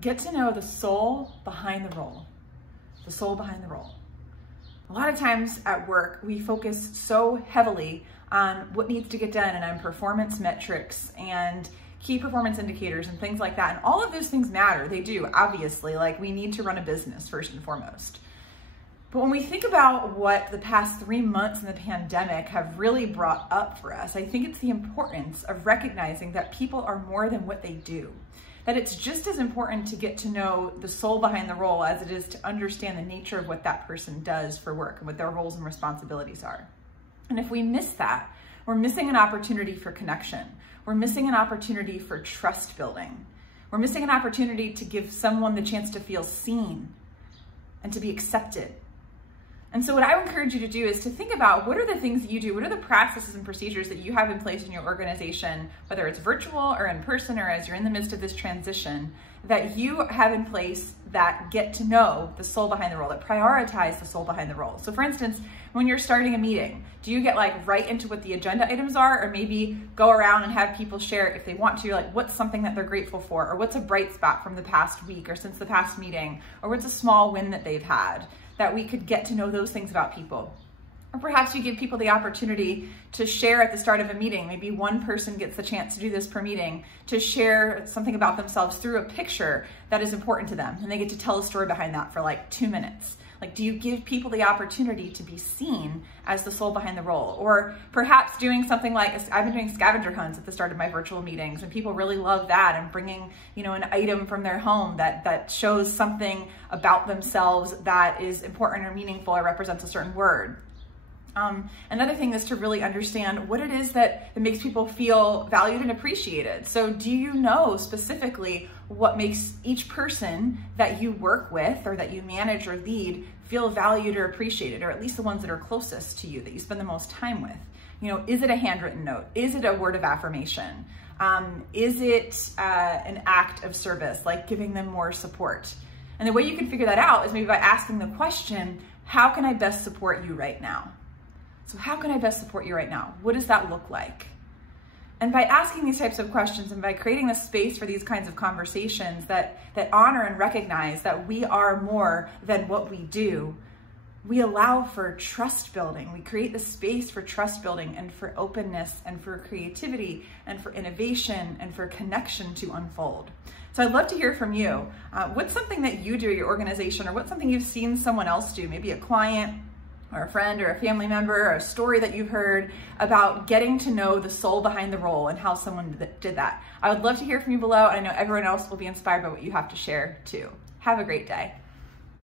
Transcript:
Get to know the soul behind the role. The soul behind the role. A lot of times at work, we focus so heavily on what needs to get done and on performance metrics and key performance indicators and things like that. And all of those things matter. They do, obviously. Like, we need to run a business first and foremost. But when we think about what the past 3 months in the pandemic have really brought up for us, I think it's the importance of recognizing that people are more than what they do. That it's just as important to get to know the soul behind the role as it is to understand the nature of what that person does for work and what their roles and responsibilities are. And if we miss that, we're missing an opportunity for connection. We're missing an opportunity for trust building. We're missing an opportunity to give someone the chance to feel seen and to be accepted. And so what I would encourage you to do is to think about what are the things that you do, what are the practices and procedures that you have in place in your organization, whether it's virtual or in person or as you're in the midst of this transition, that you have in place that get to know the soul behind the role, that prioritize the soul behind the role. So for instance, when you're starting a meeting, do you get like right into what the agenda items are, or maybe go around and have people share if they want to, like what's something that they're grateful for, or what's a bright spot from the past week or since the past meeting, or what's a small win that they've had, that we could get to know those things about people. Or perhaps you give people the opportunity to share at the start of a meeting. Maybe one person gets the chance to do this per meeting, to share something about themselves through a picture that is important to them. And they get to tell a story behind that for like 2 minutes. Like, do you give people the opportunity to be seen as the soul behind the role? Or perhaps doing something like, I've been doing scavenger hunts at the start of my virtual meetings, and people really love that, and bringing, an item from their home that shows something about themselves that is important or meaningful or represents a certain word. Another thing is to really understand what it is that makes people feel valued and appreciated. So do you know specifically what makes each person that you work with or that you manage or lead feel valued or appreciated, or at least the ones that are closest to you, that you spend the most time with? Is it a handwritten note? Is it a word of affirmation? Is it an act of service, like giving them more support? And the way you can figure that out is maybe by asking the question, how can I best support you right now? So how can I best support you right now? What does that look like? And by asking these types of questions and by creating the space for these kinds of conversations that honor and recognize that we are more than what we do, we allow for trust building. We create the space for trust building and for openness and for creativity and for innovation and for connection to unfold. So I'd love to hear from you. What's something that you do at your organization, or what's something you've seen someone else do, maybe a client, or a friend or a family member, or a story that you've heard about getting to know the soul behind the role and how someone did that. I would love to hear from you below. I know everyone else will be inspired by what you have to share too. Have a great day.